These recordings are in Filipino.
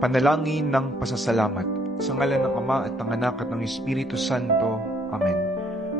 Panalangin ng pasasalamat. Sa ngalan ng Ama at ng Anak at ng Espiritu Santo. Amen.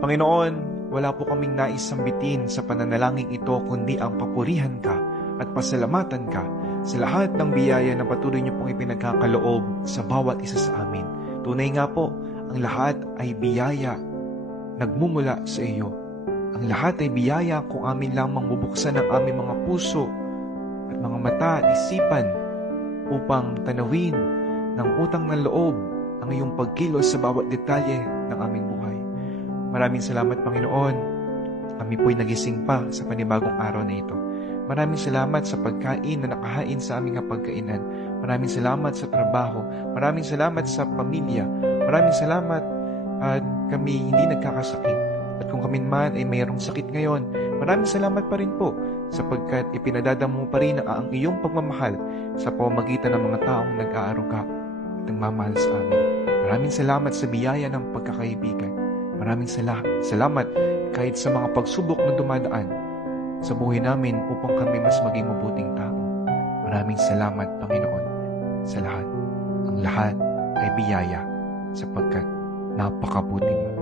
Panginoon, wala po kaming nais sambitin sa pananalangin ito kundi ang papurihan ka at pasalamatan ka sa lahat ng biyaya na patuloy niyo pong ipinagkakaloob sa bawat isa sa amin. Tunay nga po, ang lahat ay biyaya nagmumula sa iyo. Ang lahat ay biyaya kung amin lamang bubuksan ang aming mga puso at mga mata at isipan upang tanawin ng utang ng loob ang iyong pagkilos sa bawat detalye ng aming buhay. Maraming salamat, Panginoon. Kami po'y nagising pa sa panibagong araw na ito. Maraming salamat sa pagkain na nakahain sa aming pagkainan. Maraming salamat sa trabaho. Maraming salamat sa pamilya. Maraming salamat at kami hindi nagkakasakit. At kung kami man ay mayroong sakit ngayon, maraming salamat pa rin po sapagkat ipinadadamo pa rin ang iyong pagmamahal sa pamamagitan ng mga taong nag-aaruga at nagmamahal sa amin. Maraming salamat sa biyaya ng pagkakaibigan. Maraming sala- salamat kahit sa mga pagsubok na dumadaan sa buhay namin upang kami mas maging mabuting tao. Maraming salamat, Panginoon, sa lahat. Ang lahat ay biyaya sapagkat napakabuti mo.